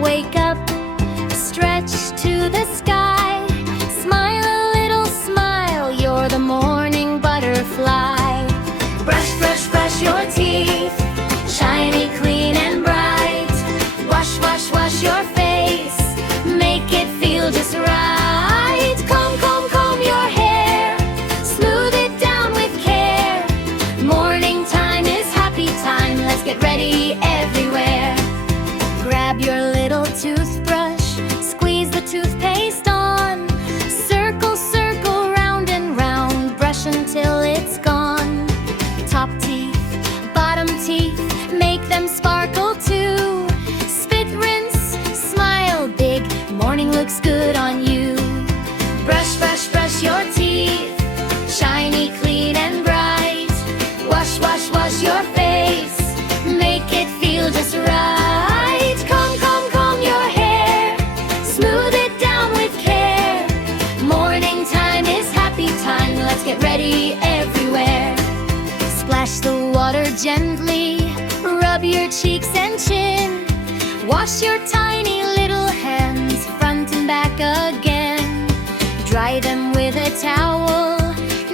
Wake up, stretch to the sky. Smile a little smile, you're the morning butterfly. Brush, brush, brush your teeth, shiny, clean and bright. Wash, wash, wash your face, make it feel just right. Comb, comb, comb your hair, smooth it down with care. Morning time is happy time, let's get ready everywhere. Grab your little toothbrush, squeeze the toothpaste on. Circle, circle, round and round, brush until it's gone. Top teeth, bottom teeth, make them sparkle too. Spit, rinse, smile big, morning looks good on you. Brush, brush, brush your teeth, shiny, clean and bright. Wash, wash, wash your face, make it feel just right. Comb, comb, comb your hair, smooth it down with care. Morning time is happy time, let's get ready everywhere. Splash the water gently, rub your cheeks and chin. Wash your tiny little hands, front and back again. Dry them with a towel,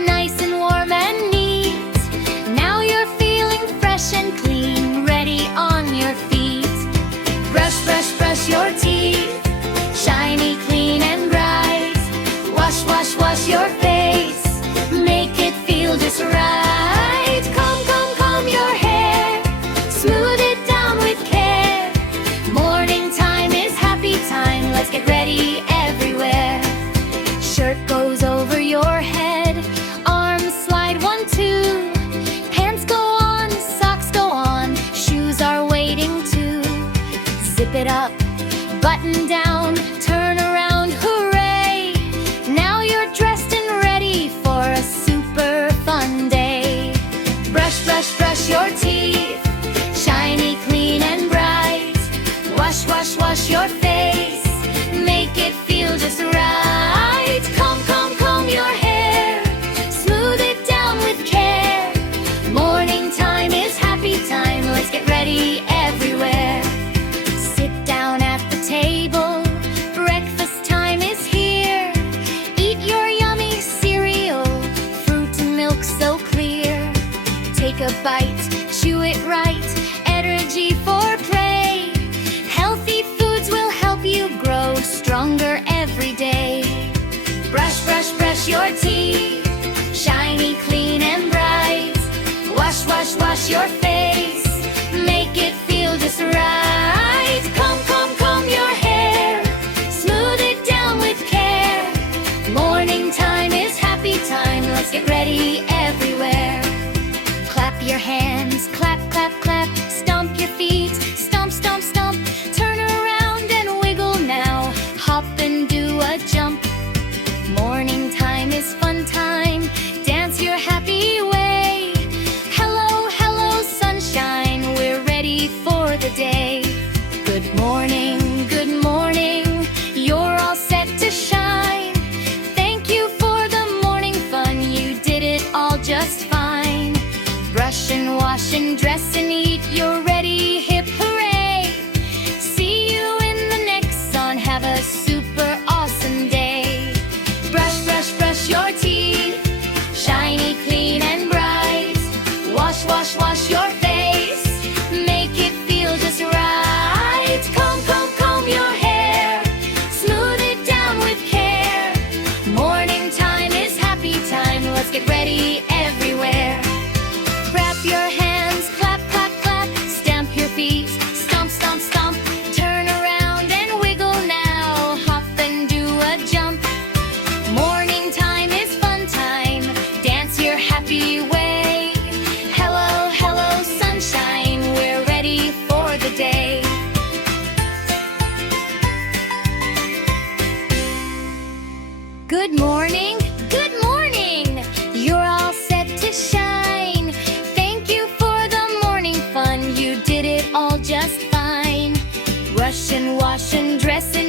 nice and warm and neat. Now you're feeling fresh and clean, ready on your feet. Brush, brush, brush your teeth, shiny, clean and bright. Wash, wash, wash your face, make it feel just right. Comb, comb, comb your hair, smooth it down with care. Morning time is happy time, let's get ready everywhere. Shirt goes over your head, arms slide 1, 2. Pants go on, socks go on, shoes are waiting too. Zip it up, button down, turn around, hooray! Now you're dressed and ready for a super fun day. Brush, brush, brush your teeth, shiny, clean and bright. Wash, wash, wash your face, make it feel just right. Comb, comb, comb your hair, smooth it down with care. Morning time is happy time, let's get ready everywhere. Sit down at the table, breakfast time is here. Eat your yummy cereal, fruit and milk so clear. Take a bite, chew it right, energy for play. Healthy foods will help you grow stronger every day. Brush, brush, brush your teeth, shiny, clean and bright. Wash, wash, wash your face, make it feel just right. Comb, comb, comb your hair, smooth it down with care. Morning time is happy time, let's get ready everywhere. Clap your hands, clap, clap, clap. Stomp your feet, stomp, stomp, stomp. Turn around and wiggle now, hop and do a jump. Morning time is fun time, dance your happy way. Hello, hello sunshine, we're ready for the day. Good morning, you're all set to shine. Thank you for the morning fun, you did it all just fine. Brush and wash and dress and eat, you're ready, hip hooray. See you in the next sun, have a super awesome day. Brush, brush, brush your teeth, shiny, clean and bright. Wash, wash, wash your face, make it feel just right. Comb, comb, comb your hair, smooth it down with care. Morning time is happy time, let's get ready everywhere. Clap your hands, clap, clap, clap. Stamp your feet, stomp, stomp, stomp. Turn around and wiggle now, hop and do a jump. Morning time is fun time, dance your happy way. Hello, hello sunshine, we're ready for the day. Good morning, you're all set to shine. Thank you for the morning fun, you did it all just fine. Rush and wash and dress and